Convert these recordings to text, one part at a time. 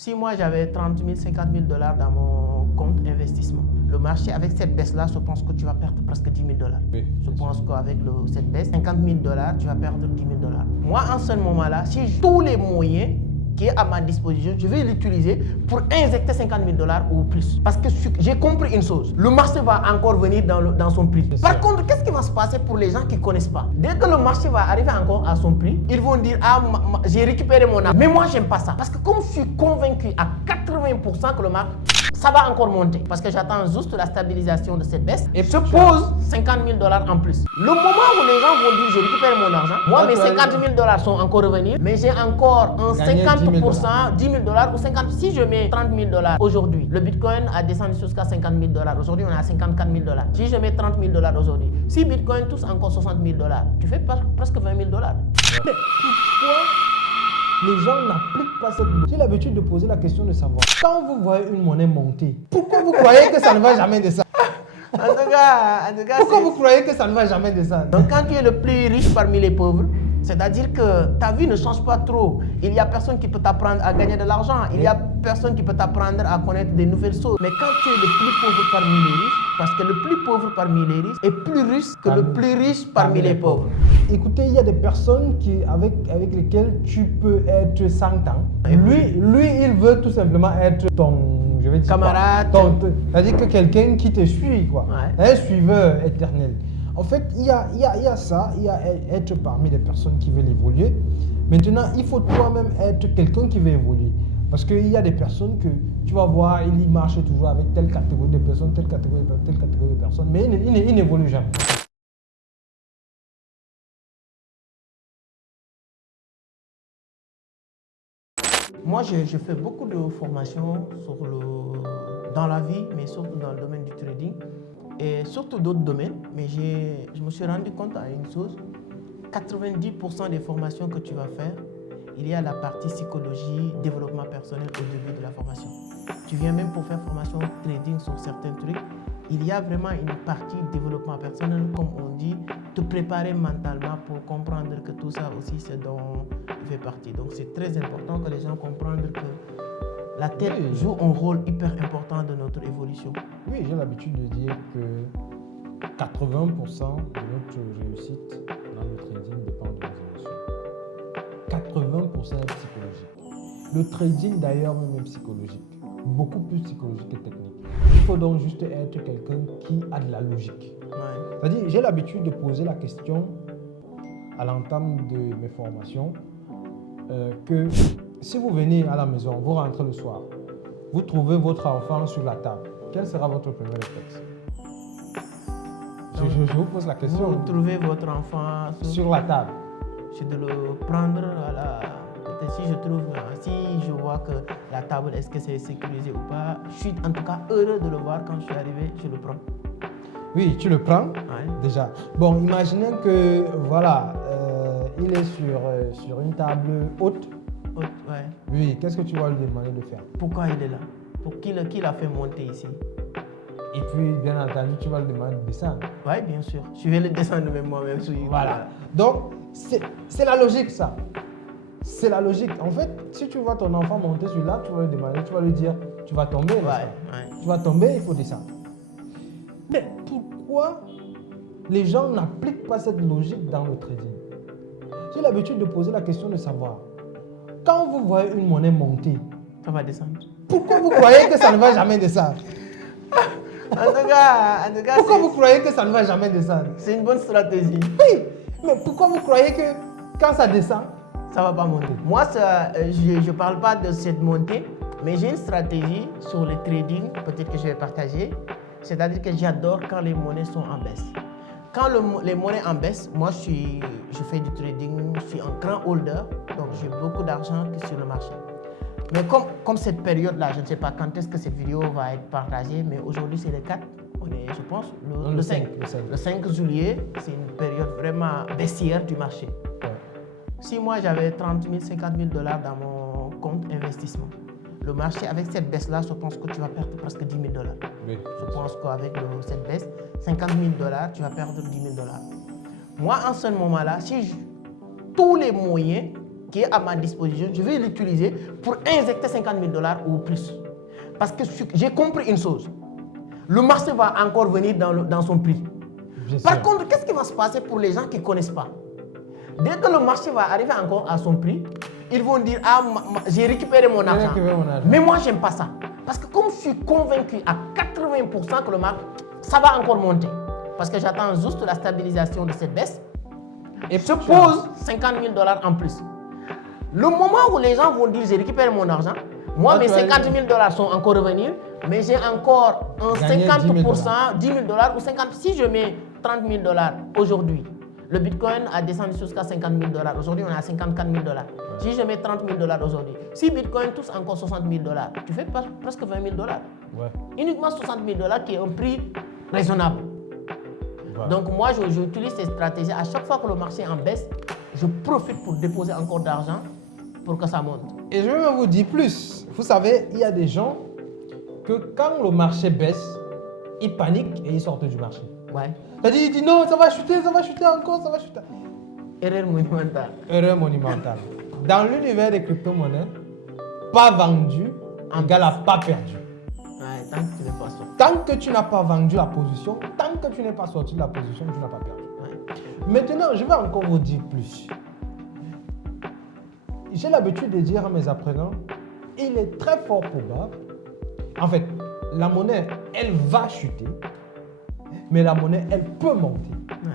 Si moi j'avais 30 000, 50 000 dollars dans mon compte investissement, le marché avec cette baisse-là, je pense que tu vas perdre presque 10 000 dollars. Oui, je pense qu'avec cette baisse, 50 000 dollars, tu vas perdre 10 000 dollars. Moi, en ce moment-là, si j'ai tous les moyens qui est à ma disposition, je vais l'utiliser pour injecter 50 000 dollars ou plus. Parce que j'ai compris une chose, le marché va encore venir dans son prix. Par contre, qu'est-ce qui va se passer pour les gens qui ne connaissent pas? Dès que le marché va arriver encore à son prix, ils vont dire, ah, j'ai récupéré mon argent. Mais moi, j'aime pas ça. Parce que comme je suis convaincu à 80% que le marché, ça va encore monter. Parce que j'attends juste la stabilisation de cette baisse. Et je pose 50 000 dollars en plus. Le moment où les gens vont dire, je récupère mon argent, moi, mes 50 000 dollars sont encore revenus, mais j'ai encore un 50%, 10 000 dollars ou 50. Si je mets 30 000 dollars aujourd'hui, le Bitcoin a descendu jusqu'à 50 000 dollars. Aujourd'hui, on est à 54 000 dollars. Si je mets 30 000 dollars aujourd'hui, si Bitcoin touche encore 60 000 dollars, tu fais presque 20 000 dollars. Mais pourquoi les gens n'appliquent pas cette logique? J'ai l'habitude de poser la question de savoir, quand vous voyez une monnaie monter, pourquoi vous croyez que ça ne va jamais descendre? En tout cas, pourquoi vous croyez que ça ne va jamais descendre? Donc quand tu es le plus riche parmi les pauvres, c'est-à-dire que ta vie ne change pas trop. Il n'y a personne qui peut t'apprendre à gagner de l'argent. Il n'y a personne qui peut t'apprendre à connaître des nouvelles choses. Mais quand tu es le plus pauvre parmi les riches, parce que le plus pauvre parmi les riches est plus riche que le plus riche parmi les pauvres. Écoutez, il y a des personnes avec lesquelles tu peux être 100 ans. Lui, il veut tout simplement être ton, je vais dire, camarade. C'est-à-dire que quelqu'un qui te suit, quoi. Ouais. Un suiveur éternel. En fait, il y a ça, il y a être parmi les personnes qui veulent évoluer. Maintenant, il faut toi-même être quelqu'un qui veut évoluer. Parce qu'il y a des personnes que tu vas voir, ils marchent toujours avec telle catégorie de personnes, telle catégorie de personnes, mais ils n'évoluent jamais. Moi, je fais beaucoup de formations dans la vie, mais surtout dans le domaine du trading. Et surtout d'autres domaines, mais je me suis rendu compte à une chose, 90% des formations que tu vas faire, il y a la partie psychologie, développement personnel au début de la formation. Tu viens même pour faire formation trading sur certains trucs, il y a vraiment une partie développement personnel, comme on dit, te préparer mentalement pour comprendre que tout ça aussi c'est dont il fait partie. Donc c'est très important que les gens comprennent que la tête joue un rôle hyper important de notre évolution. Oui, j'ai l'habitude de dire que 80% de notre réussite dans le trading dépend de nos émotions. 80% est psychologique. Le trading d'ailleurs même est psychologique. Beaucoup plus psychologique que technique. Il faut donc juste être quelqu'un qui a de la logique. Ouais. C'est-à-dire, j'ai l'habitude de poser la question à l'entame de mes formations que si vous venez à la maison, vous rentrez le soir, vous trouvez votre enfant sur la table, quel sera votre premier réflexe? Je vous pose la question. Vous trouvez votre enfant sur la table. C'est de le prendre à la... Si je vois que la table, est-ce que c'est sécurisé ou pas, je suis en tout cas heureux de le voir. Quand je suis arrivé, je le prends. Oui, tu le prends déjà. Bon, imaginez que voilà, il est sur une table haute. Ouais. Oui, qu'est-ce que tu vas lui demander de faire? Pourquoi il est là? Pour qui l'a fait monter ici? Et puis, bien entendu, tu vas lui demander de descendre. Oui, bien sûr. Je vais le descendre même moi-même. Voilà. Donc, c'est la logique, ça. C'est la logique. En fait, si tu vois ton enfant monter sur l'arbre, tu vas lui demander, tu vas lui dire, tu vas tomber. Tu vas tomber, il faut descendre. Mais pourquoi les gens n'appliquent pas cette logique dans le trading? J'ai l'habitude de poser la question de savoir, quand vous voyez une monnaie monter, ça va descendre. Pourquoi vous croyez que ça ne va jamais descendre? En tout cas, pourquoi vous croyez que ça ne va jamais descendre? C'est une bonne stratégie. Oui, mais pourquoi vous croyez que quand ça descend, ça ne va pas monter? Moi, je ne parle pas de cette montée, mais j'ai une stratégie sur le trading, peut-être que je vais partager. C'est-à-dire que j'adore quand les monnaies sont en baisse. Quand les monnaies en baisse, moi je fais du trading, je suis un grand holder, donc j'ai beaucoup d'argent sur le marché. Mais comme cette période-là, je ne sais pas quand est-ce que cette vidéo va être partagée, mais aujourd'hui c'est le 4, on est, je pense, le 5. Le 5 juillet, c'est une période vraiment baissière du marché. Ouais. Si moi j'avais 30 000, 50 000 dollars dans mon compte investissement, le marché avec cette baisse-là, je pense que tu vas perdre presque 10 000 dollars. Oui. Je pense qu'avec cette baisse, 50 000 dollars, tu vas perdre 10 000 dollars. Moi, en ce moment-là, si tous les moyens qui est à ma disposition, je vais l'utiliser pour injecter 50 000 $ ou plus. Parce que j'ai compris une chose. Le marché va encore venir dans son prix. Par contre, qu'est-ce qui va se passer pour les gens qui ne connaissent pas? Dès que le marché va arriver encore à son prix, ils vont dire « Ah, j'ai récupéré mon argent. » Mais moi, je n'aime pas ça. Parce que comme je suis convaincu à 80% que le marché, ça va encore monter. Parce que j'attends juste la stabilisation de cette baisse. Et je pose 50 000 $ en plus. Le moment où les gens vont dire « J'ai récupéré mon argent », moi, mes 50 000 $ sont encore revenus, mais j'ai encore un 50%, 10 000 $ ou 50 000. Si je mets 30 000 $ aujourd'hui, le Bitcoin a descendu jusqu'à 50 000 $. Aujourd'hui, on est à 54 000 $. Si je mets 30 000 $ aujourd'hui, si Bitcoin touche encore 60 000 $, tu fais presque 20 000 $. Ouais. Uniquement 60 000 $ qui est un prix raisonnable. Ouais. Donc moi, j'utilise ces stratégies. À chaque fois que le marché est en baisse, je profite pour déposer encore d'argent pour que ça monte. Et je vais même vous dire plus. Vous savez, il y a des gens que quand le marché baisse, ils paniquent et ils sortent du marché. Ouais. C'est-à-dire, ils disent non, ça va chuter encore, ça va chuter. Erreur monumentale. Erreur monumentale. Dans l'univers des crypto-monnaies, pas vendu égale à pas perdu. Ouais, tant que tu n'es pas sorti. Tant que tu n'as pas vendu la position, tant que tu n'es pas sorti de la position, tu n'as pas perdu. Ouais. Maintenant, je vais encore vous dire plus. J'ai l'habitude de dire à mes apprenants, il est très fort probable, en fait, la monnaie, elle va chuter, mais la monnaie, elle peut monter. Ouais.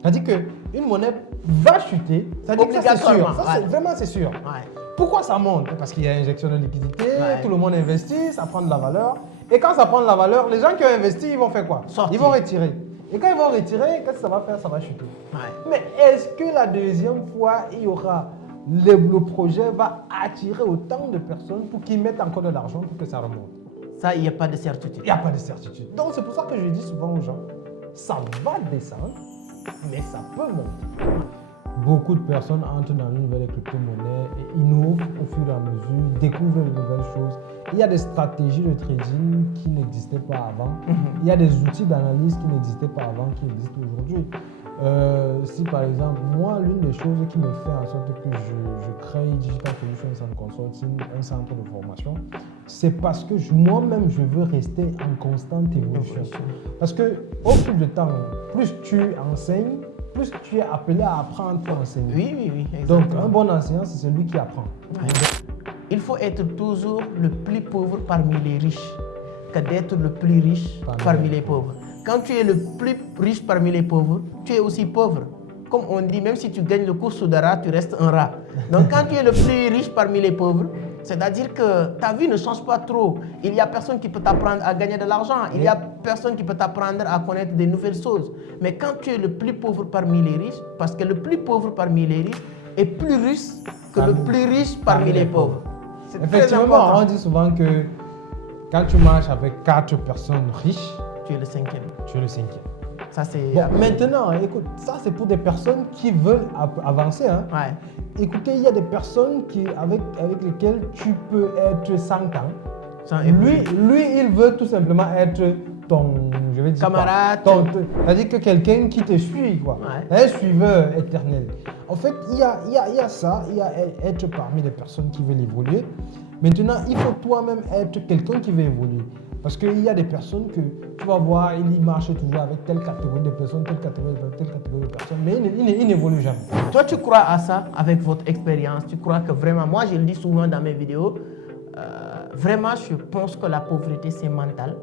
C'est-à-dire qu'une monnaie va chuter, c'est-à-dire que ça, c'est sûr. Ça, vraiment, c'est sûr. Ouais. Pourquoi ça monte? Parce qu'il y a injection de liquidité, tout le monde investit, ça prend de la valeur. Et quand ça prend de la valeur, les gens qui ont investi, ils vont faire quoi? Sortir. Ils vont retirer. Et quand ils vont retirer, qu'est-ce que ça va faire? Ça va chuter. Ouais. Mais est-ce que la deuxième fois, il y aura... Le projet va attirer autant de personnes pour qu'ils mettent encore de l'argent pour que ça remonte? Ça, il n'y a pas de certitude. Il n'y a pas de certitude. Donc, c'est pour ça que je dis souvent aux gens, ça va descendre, mais ça peut monter. Beaucoup de personnes entrent dans l'univers des crypto-monnaies et innovent au fur et à mesure, découvrent de nouvelles choses. Il y a des stratégies de trading qui n'existaient pas avant. Il y a des outils d'analyse qui n'existaient pas avant, qui existent aujourd'hui. Si par exemple, moi, l'une des choses qui me fait en sorte que je crée Digital Solutions and Consulting, un centre de formation, c'est parce que moi-même, je veux rester en constante évolution. Parce qu'au fil du temps, plus tu enseignes, plus tu es appelé à apprendre pour enseigner. Oui, exactement. Donc, un bon enseignant, c'est celui qui apprend. Ouais. Il faut être toujours le plus pauvre parmi les riches que d'être le plus riche parmi les pauvres. Quand tu es le plus riche parmi les pauvres, tu es aussi pauvre. Comme on dit, même si tu gagnes le course de rat, tu restes un rat. Donc quand tu es le plus riche parmi les pauvres, c'est-à-dire que ta vie ne change pas trop. Il n'y a personne qui peut t'apprendre à gagner de l'argent. Il n'y a personne qui peut t'apprendre à connaître de nouvelles choses. Mais quand tu es le plus pauvre parmi les riches, parce que le plus pauvre parmi les riches est plus riche que le plus riche parmi les pauvres. Effectivement, on dit souvent que quand tu marches avec 4 personnes riches, tu es le cinquième. Tu es le cinquième. Ça, c'est... Bon, maintenant, écoute, ça c'est pour des personnes qui veulent avancer. Hein. Ouais. Écoutez, il y a des personnes avec lesquelles tu peux être 100 ans. Lui, il veut tout simplement être ton, je vais dire camarade. C'est-à-dire que quelqu'un qui te suit, quoi. Ouais. Un suiveur éternel. En fait, il y a ça, il y a être parmi les personnes qui veulent évoluer. Maintenant, il faut toi-même être quelqu'un qui veut évoluer. Parce qu'il y a des personnes que tu vas voir, ils marchent toujours avec telle catégorie de personnes, telle catégorie de personnes, mais ils n'évoluent jamais. Toi, tu crois à ça avec votre expérience? Tu crois que vraiment, moi je le dis souvent dans mes vidéos, vraiment je pense que la pauvreté c'est mental.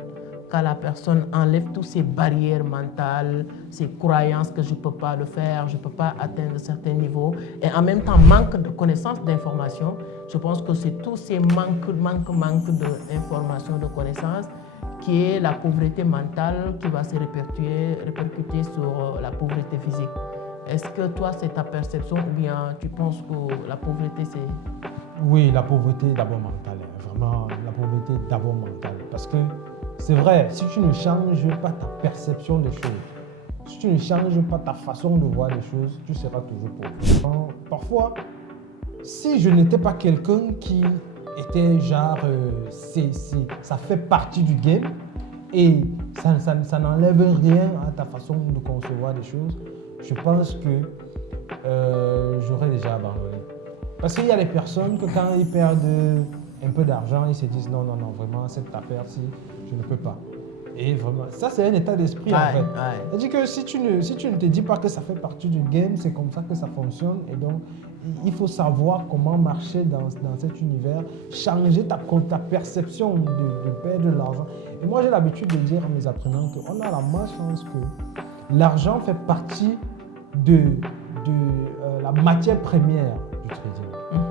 Quand la personne enlève toutes ces barrières mentales, ces croyances que je ne peux pas le faire, je ne peux pas atteindre certains niveaux, et en même temps manque de connaissances, d'informations, je pense que c'est tous ces manques d'informations, de connaissances, qui est la pauvreté mentale qui va se répercuter sur la pauvreté physique. Est-ce que toi, c'est ta perception ou bien tu penses que la pauvreté, c'est... Oui, la pauvreté est d'abord mentale. Vraiment, la pauvreté est d'abord mentale. Parce que c'est vrai, si tu ne changes pas ta perception des choses, si tu ne changes pas ta façon de voir les choses, tu seras toujours pauvre. Parfois, si je n'étais pas quelqu'un qui était genre, ça fait partie du game et ça n'enlève rien à ta façon de concevoir les choses, je pense que j'aurais déjà abandonné. Parce qu'il y a des personnes que quand ils perdent un peu d'argent, ils se disent non, non, non, vraiment, cette affaire-ci, je ne peux pas. Et vraiment, ça c'est un état d'esprit en fait. C'est-à-dire que si tu ne te dis pas que ça fait partie du game, c'est comme ça que ça fonctionne. Et donc, il faut savoir comment marcher dans cet univers, changer ta perception de perdre de l'argent. Et moi, j'ai l'habitude de dire à mes apprenants qu'on a la malchance que l'argent fait partie de la matière première du trading.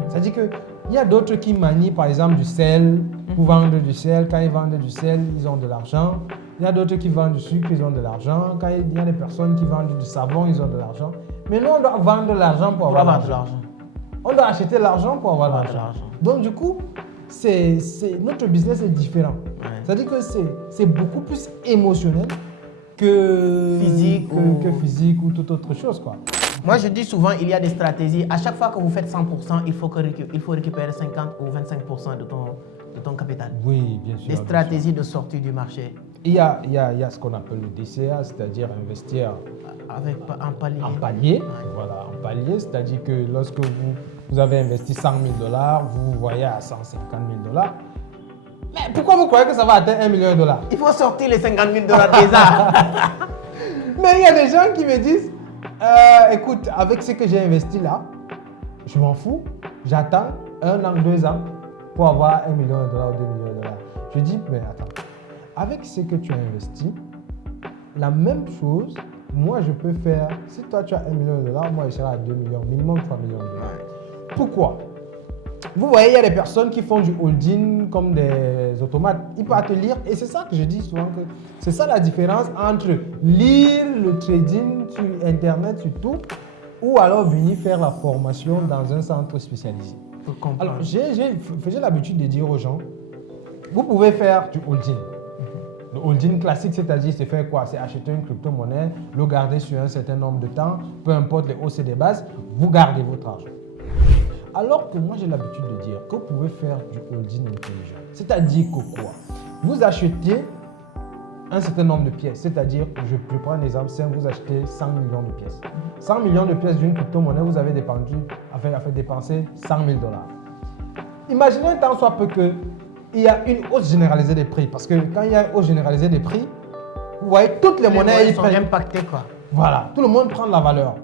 C'est-à-dire qu'il y a d'autres qui manient par exemple du sel pour vendre du sel. Quand ils vendent du sel, ils ont de l'argent. Il y a d'autres qui vendent du sucre, ils ont de l'argent. Quand il y a des personnes qui vendent du savon, ils ont de l'argent. Mais nous, on doit vendre de l'argent pour avoir de l'argent. On doit acheter l'argent pour avoir de l'argent. Donc du coup, notre business est différent. C'est-à-dire que c'est beaucoup plus émotionnel que physique ou toute autre chose, quoi. Moi, je dis souvent, il y a des stratégies. À chaque fois que vous faites 100%, il faut récupérer 50 ou 25% de ton capital. Oui, bien sûr. Des stratégies de sortie du marché. Il y a ce qu'on appelle le DCA, c'est-à-dire investir en palier. En palier, voilà, en palier, c'est-à-dire que lorsque vous avez investi 100 000 $, vous voyez à 150 000 $. Mais pourquoi vous croyez que ça va atteindre 1 million de $? Il faut sortir les 50 000 $ déjà. Mais il y a des gens qui me disent, écoute, avec ce que j'ai investi là, je m'en fous, j'attends 1 an, 2 ans pour avoir 1 million de $, 2 millions de $. Je dis, mais attends, avec ce que tu as investi, la même chose, moi je peux faire, si toi tu as 1 million de $, moi je serai à 2 millions, minimum 3 millions de $. Pourquoi? Vous voyez, il y a des personnes qui font du holding comme des automates. Ils peuvent te lire, et c'est ça que je dis souvent, que c'est ça la différence entre lire le trading sur Internet surtout, ou alors venir faire la formation dans un centre spécialisé. Alors, j'ai l'habitude de dire aux gens, vous pouvez faire du holding. Le holding classique, c'est-à-dire, c'est faire quoi? C'est acheter une crypto-monnaie, le garder sur un certain nombre de temps, peu importe les hausses et les bases, vous gardez votre argent. Alors que moi, j'ai l'habitude de dire que vous pouvez faire du holding intelligent. C'est-à-dire que quoi? Vous achetez un certain nombre de pièces. C'est-à-dire, je prends un exemple simple, vous achetez 100 millions de pièces. 100 millions de pièces d'une crypto-monnaie, vous avez dépensé 100 000 $. Imaginez un temps soit peu qu'il y a une hausse généralisée des prix. Parce que quand il y a une hausse généralisée des prix, vous voyez, toutes les monnaies sont impactées, quoi. Voilà, tout le monde prend de la valeur.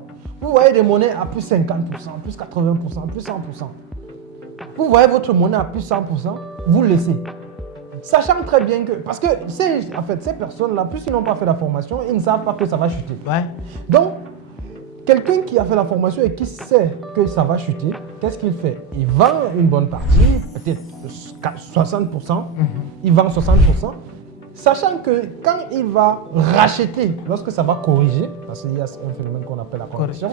Vous voyez des monnaies à plus 50%, plus 80%, plus 100%. Vous voyez votre monnaie à plus 100%, vous laissez. Sachant très bien que, parce que en fait, ces personnes-là, plus ils n'ont pas fait la formation, ils ne savent pas que ça va chuter. Donc, quelqu'un qui a fait la formation et qui sait que ça va chuter, qu'est-ce qu'il fait? Il vend une bonne partie, peut-être 60%, il vend 60%. Sachant que quand il va racheter, lorsque ça va corriger, parce qu'il y a un phénomène qu'on appelle la correction,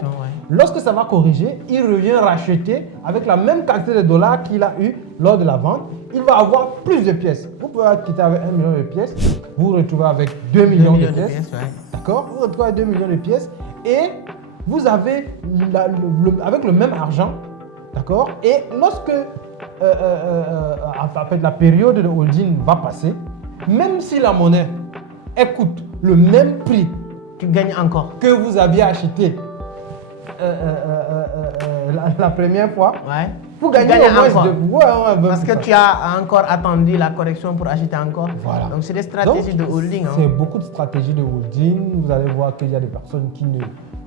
lorsque ça va corriger, il revient racheter avec la même quantité de dollars qu'il a eu lors de la vente, il va avoir plus de pièces. Vous pouvez quitter avec 1 million de pièces, vous vous retrouvez avec 2 millions de pièces. D'accord? Vous vous retrouvez avec 2 millions de pièces et vous avez avec le même argent, d'accord? Et lorsque la période de holding va passer, même si la monnaie coûte le même prix, tu gagnes encore, que vous aviez acheté la première fois, vous gagnez au moins parce que tu as encore attendu la correction pour acheter encore. Voilà. Donc c'est des stratégies de holding. C'est beaucoup de stratégies de holding. Vous allez voir qu'il y a des personnes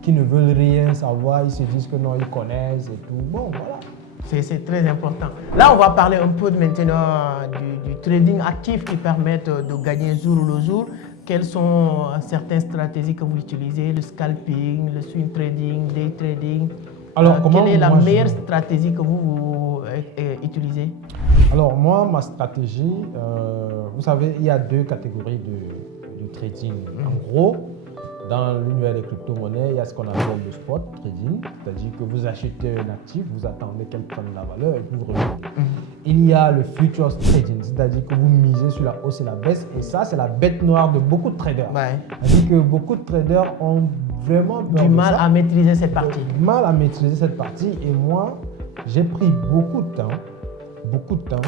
qui ne veulent rien savoir, ils se disent que non, ils connaissent et tout. Bon, voilà. C'est très important. Là, on va parler un peu maintenant du trading actif qui permettent de gagner jour le jour. Quelles sont certaines stratégies que vous utilisez? Le scalping, le swing trading, day trading. Alors, quelle est la meilleure stratégie que vous utilisez? Alors, moi, ma stratégie, vous savez, il y a 2 catégories de trading. En gros, dans l'univers des crypto-monnaies, il y a ce qu'on appelle le spot trading, c'est-à-dire que vous achetez un actif, vous attendez qu'elle prenne de la valeur et puis vous revendez. Il y a le futures trading, c'est-à-dire que vous misez sur la hausse et la baisse, et ça, c'est la bête noire de beaucoup de traders. C'est-à-dire que beaucoup de traders ont vraiment du mal à maîtriser cette partie. Du mal à maîtriser cette partie, et moi, j'ai pris beaucoup de temps,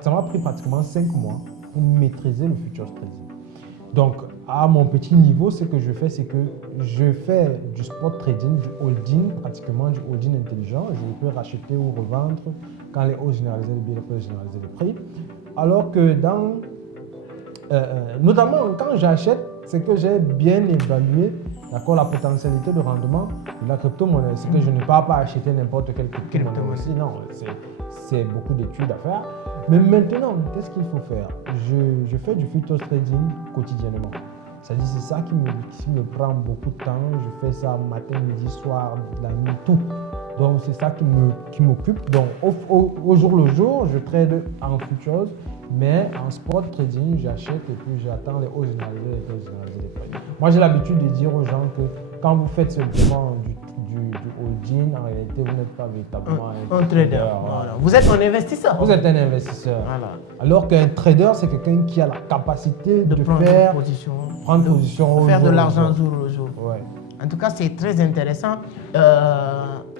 ça m'a pris pratiquement 5 mois pour maîtriser le futures trading. Donc, à mon petit niveau, ce que je fais, c'est que je fais du spot trading, du holding, pratiquement du holding intelligent. Je peux racheter ou revendre quand les hausses généralisées de billets, les généraliser de prix. Alors que notamment quand j'achète, c'est que j'ai bien évalué la potentialité de rendement de la crypto-monnaie. C'est que je ne pars pas acheter n'importe quelle crypto-monnaie aussi. Non, c'est beaucoup d'études à faire. Mais maintenant, qu'est-ce qu'il faut faire? Je fais du futures trading quotidiennement. C'est-à-dire c'est ça qui me prend beaucoup de temps. Je fais ça matin, midi, soir, la nuit, tout. Donc c'est ça qui m'occupe. Donc au jour le jour, je trade en futures, mais en spot trading, j'achète et puis j'attends les hausses généralisées et les hausses généralisées des prix. Moi j'ai l'habitude de dire aux gens que quand vous faites simplement du holding, en réalité vous n'êtes pas véritablement un trader. Voilà. Vous êtes un investisseur. Vous êtes un investisseur. Voilà. Alors qu'un trader, c'est quelqu'un qui a la capacité de prendre position, faire de l'argent jour le jour. Ouais. En tout cas, c'est très intéressant.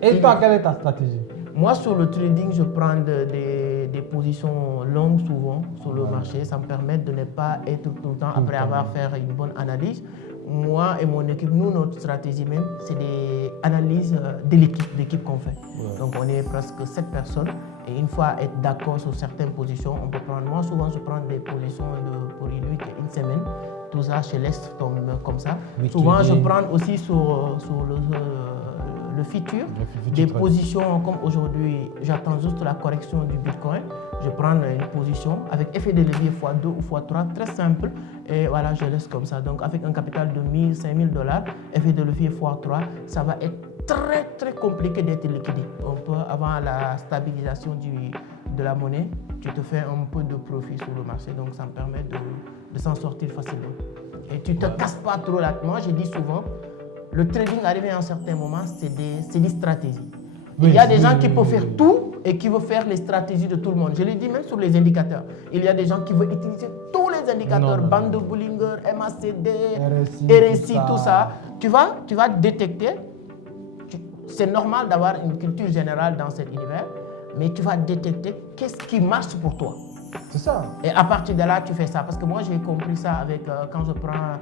Et toi, quelle est ta stratégie? Moi, sur le trading, je prends des positions longues souvent sur le marché. Ça me permet de ne pas être tout le temps, après avoir fait une bonne analyse. Moi et mon équipe, nous, notre stratégie même, c'est des analyses de l'équipe qu'on fait. Ouais. Donc, on est presque 7 personnes. Et une fois être d'accord sur certaines positions, on peut prendre. Moi, souvent, je prends des positions pour une week et une semaine. Tout ça, je laisse tomber comme ça. Souvent, je prends aussi sur le futur, des positions comme aujourd'hui, j'attends juste la correction du Bitcoin. Je prends une position avec effet de levier x2 ou x3, très simple. Et voilà, je laisse comme ça. Donc, avec un capital de 1 000, 5 000 $, effet de levier x3, ça va être très, très compliqué d'être liquidé. On peut, avant la stabilisation de la monnaie, tu te fais un peu de profit sur le marché. Donc, ça me permet de s'en sortir facilement. Et tu ne te casses pas trop là. Moi, je dis souvent, le trading arrivé à un certain moment, c'est des stratégies. Oui, il y a des gens qui peuvent faire tout et qui veulent faire les stratégies de tout le monde. Je le dis même sur les indicateurs. Il y a des gens qui veulent utiliser tous les indicateurs, bande de Bollinger, MACD, RSI, tout ça. Tu vas détecter, c'est normal d'avoir une culture générale dans cet univers, mais tu vas détecter qu'est-ce qui marche pour toi. C'est ça. Et à partir de là, tu fais ça. Parce que moi, j'ai compris ça avec quand je prends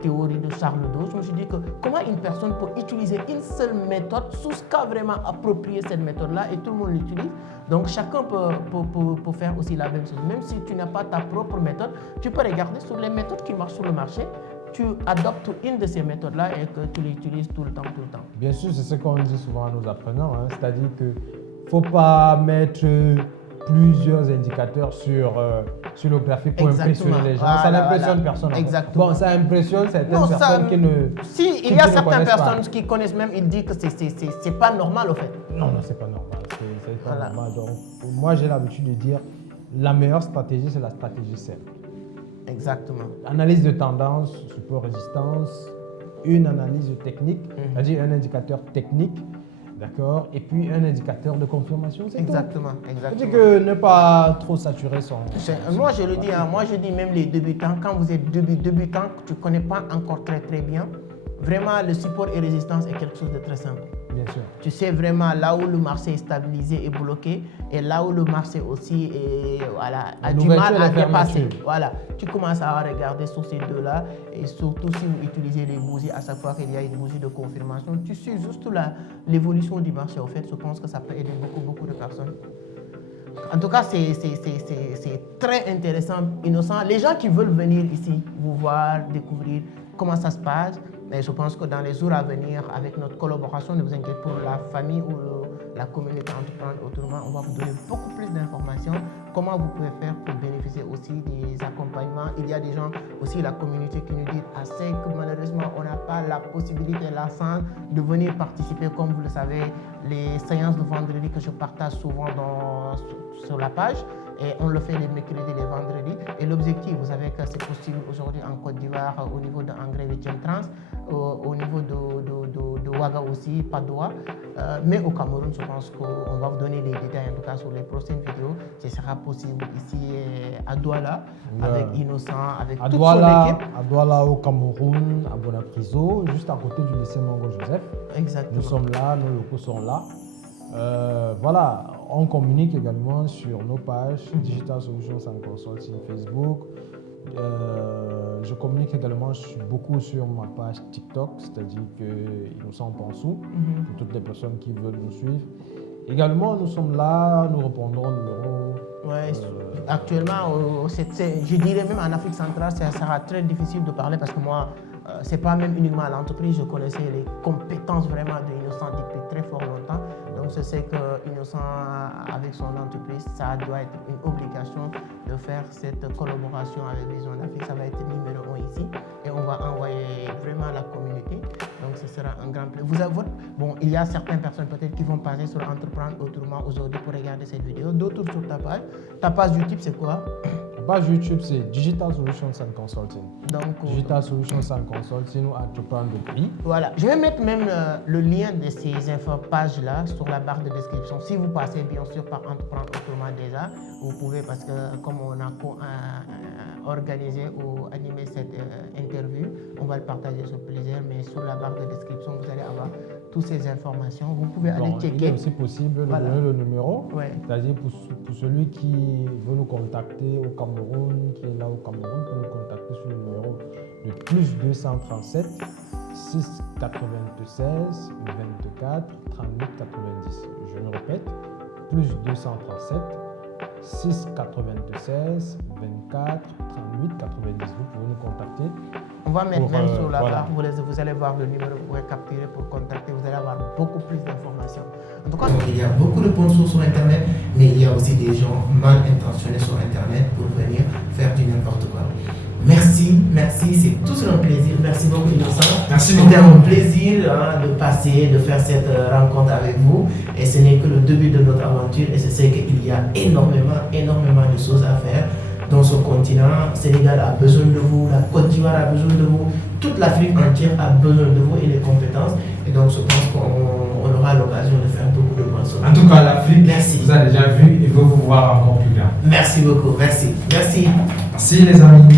théorie de Charles II. Je me suis dit que comment une personne peut utiliser une seule méthode, sous ce cas vraiment approprier cette méthode-là et tout le monde l'utilise. Donc chacun peut faire aussi la même chose. Même si tu n'as pas ta propre méthode, tu peux regarder sur les méthodes qui marchent sur le marché. Tu adoptes une de ces méthodes-là et que tu l'utilises tout le temps. Bien sûr, c'est ce qu'on dit souvent à nos apprenants. C'est-à-dire qu'il ne faut pas mettre plusieurs indicateurs sur le graphique pour impressionner les gens. Voilà, ça n'impressionne personne. Exactement. Bon, ça impressionne certaines personnes qui ne Si, il y a certaines personnes qui connaissent même, ils disent que c'est pas normal au fait. Non, c'est pas normal. C'est pas normal. Donc, moi, j'ai l'habitude de dire la meilleure stratégie, c'est la stratégie simple. Exactement. Analyse de tendance, support résistance, une analyse technique, c'est-à-dire un indicateur technique. D'accord. Et puis un indicateur de confirmation, c'est exactement. C'est-à-dire que ne pas trop saturer son... Moi, je le dis, moi je dis même les débutants, quand vous êtes débutant, tu ne connais pas encore très bien, vraiment le support et résistance est quelque chose de très simple. Bien sûr. Tu sais vraiment là où le marché est stabilisé et bloqué et là où le marché aussi a du mal à dépasser. Voilà. Tu commences à regarder sur ces deux-là et surtout si vous utilisez les bougies à chaque fois qu'il y a une bougie de confirmation, tu suis juste l'évolution du marché. En fait, je pense que ça peut aider beaucoup de personnes. En tout cas, c'est très intéressant, innocent. Les gens qui veulent venir ici, vous voir, découvrir comment ça se passe, mais je pense que dans les jours à venir, avec notre collaboration, ne vous inquiétez pas, pour la famille ou la communauté entreprendre autrement, on va vous donner beaucoup plus d'informations. Comment vous pouvez faire pour bénéficier aussi des accompagnements. Il y a des gens aussi, la communauté qui nous dit assez que malheureusement, on n'a pas la possibilité, la chance de venir participer, comme vous le savez, les séances de vendredi que je partage souvent sur la page. Et on le fait les mercredis, les vendredis. Et l'objectif, vous savez que c'est possible aujourd'hui en Côte d'Ivoire, au niveau d'Angré 8e Trans, au niveau de Ouaga aussi, Padoua. Mais au Cameroun, je pense qu'on va vous donner des détails, en tout cas sur les prochaines vidéos. Ce sera possible ici à Douala, avec Innocent, avec toute son équipe. À Douala, au Cameroun, à Bonapriso, juste à côté du lycée Mongo Joseph. Exactement. Nous sommes là, nos locaux sont là. Voilà, on communique également sur nos pages Digital Solutions and Consulting Facebook. Je communique également beaucoup sur ma page TikTok, c'est-à-dire que Innocent Pansou, pour toutes les personnes qui veulent nous suivre. Également, nous sommes là, nous répondrons au numéro. Ouais, actuellement, je dirais même en Afrique centrale, ça sera très difficile de parler parce que moi, c'est pas même uniquement à l'entreprise, je connaissais les compétences vraiment de Innocent depuis très fort longtemps. Donc je sais que Innocent, avec son entreprise, ça doit être une obligation de faire cette collaboration avec Vision d'Afrique. Ça va être numéro 1 ici et on va envoyer vraiment la communauté. Donc ce sera un grand plaisir. Bon, il y a certaines personnes peut-être qui vont passer sur Entreprendre Autrement aujourd'hui pour regarder cette vidéo, d'autres sur ta page. Ta page YouTube, c'est quoi? Ma page YouTube, c'est Digital Solutions and Consulting. Donc, Digital Solutions and Consulting ou Entreprendre depuis. Voilà, je vais mettre même le lien de ces pages-là sur la barre de description. Si vous passez bien sûr par Entreprendre Autrement déjà, vous pouvez parce que comme on a organisé ou animé cette interview, on va le partager sur plaisir, mais sur la barre de description, vous allez avoir toutes ces informations. Vous pouvez aller checker. Il est aussi possible de donner le numéro, c'est-à-dire pour celui qui veut nous contacter au Cameroun, qui est là au Cameroun, peut nous contacter sur le numéro de plus 237 6 96 24 38 90. Je me répète, plus 237 6 96 24 38 90. Vous pouvez nous contacter. On va mettre même sur la barre, vous allez voir le numéro, vous pouvez capturer pour contacter, vous allez avoir beaucoup plus d'informations. En tout cas, il y a beaucoup de bons sources sur Internet, mais il y a aussi des gens mal intentionnés sur Internet pour venir faire du n'importe quoi. Merci, c'est toujours un plaisir. Merci beaucoup, Innocent. Merci beaucoup. C'était un plaisir de passer, de faire cette rencontre avec vous. Et ce n'est que le début de notre aventure. Et je sais qu'il y a énormément de choses à faire dans ce continent. Sénégal a besoin de vous, la Côte d'Ivoire a besoin de vous, toute l'Afrique entière a besoin de vous et les compétences. Et donc, je pense qu'on aura l'occasion de faire beaucoup de bonnes choses. En tout cas, l'Afrique vous a déjà vu et veut vous voir encore plus grand. Merci beaucoup, merci. Merci les amis.